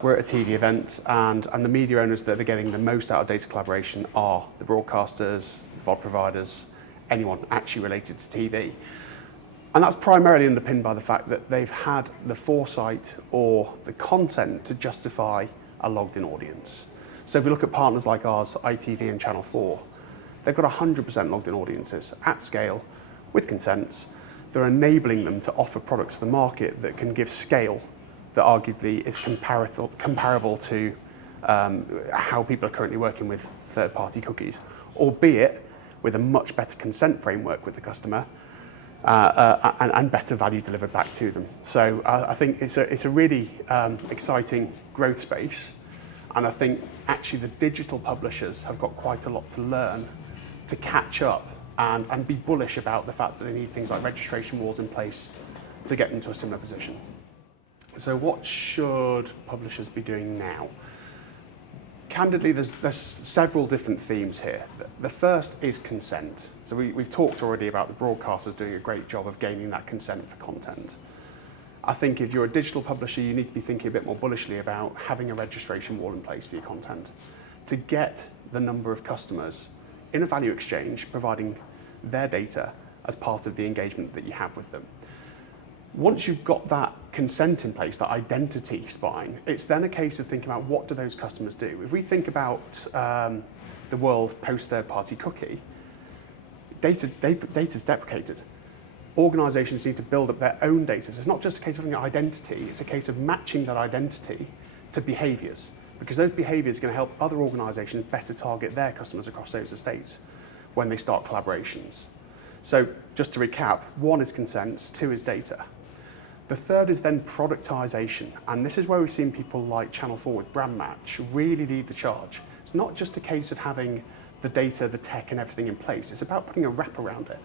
We're at a TV event, and the media owners that are getting the most out of data collaboration are the broadcasters, VOD providers, anyone actually related to TV. And that's primarily underpinned by the fact that they've had the foresight or the content to justify a logged-in audience. So if we look at partners like ours, ITV and Channel 4, they've got 100% logged-in audiences at scale with consents. They're enabling them to offer products to the market that can give scale that arguably is comparable to how people are currently working with third-party cookies, albeit with a much better consent framework with the customer and better value delivered back to them. So I think it's a really exciting growth space, and I think actually the digital publishers have got quite a lot to learn to catch up and be bullish about the fact that they need things like registration walls in place to get them to a similar position. So what should publishers be doing now? Candidly, there's several different themes here. The first is consent. So we've talked already about the broadcasters doing a great job of gaining that consent for content. I think if you're a digital publisher, you need to be thinking a bit more bullishly about having a registration wall in place for your content to get the number of customers in a value exchange, providing their data as part of the engagement that you have with them. Once you've got that consent in place, that identity spine, it's then a case of thinking about what do those customers do. If we think about the world post third-party cookie, data's deprecated. Organisations need to build up their own data. So it's not just a case of having an identity, it's a case of matching that identity to behaviours, because those behaviours are going to help other organisations better target their customers across those estates when they start collaborations. So just to recap, 1 is consents, 2 is data. The third is then productization, and this is where we've seen people like Channel 4 with Brand Match really lead the charge. It's not just a case of having the data, the tech and everything in place, it's about putting a wrap around it.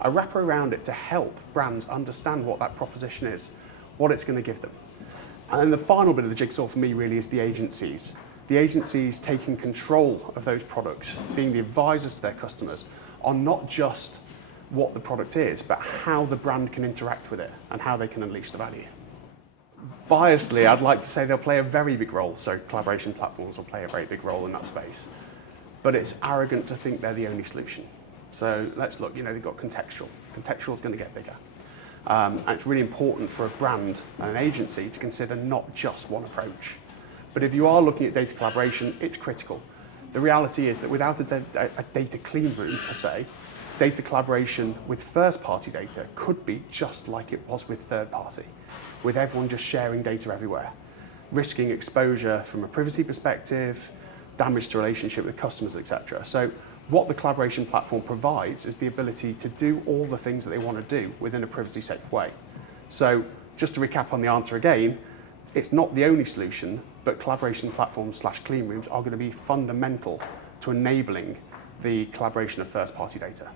A wrap around it to help brands understand what that proposition is, what it's going to give them. And then the final bit of the jigsaw for me really is the agencies. The agencies taking control of those products, being the advisors to their customers on not just what the product is, but how the brand can interact with it and how they can unleash the value. Biasly, I'd like to say they'll play a very big role, so collaboration platforms will play a very big role in that space. But it's arrogant to think they're the only solution. So let's look, they've got contextual. Contextual is going to get bigger. And it's really important for a brand and an agency to consider not just one approach. But if you are looking at data collaboration, it's critical. The reality is that without a data clean room, per se, data collaboration with first-party data could be just like it was with third-party, with everyone just sharing data everywhere, risking exposure from a privacy perspective, damage to relationship with customers, etc. So what the collaboration platform provides is the ability to do all the things that they want to do within a privacy-safe way. So just to recap on the answer again, it's not the only solution, but collaboration platforms / clean rooms are going to be fundamental to enabling the collaboration of first-party data.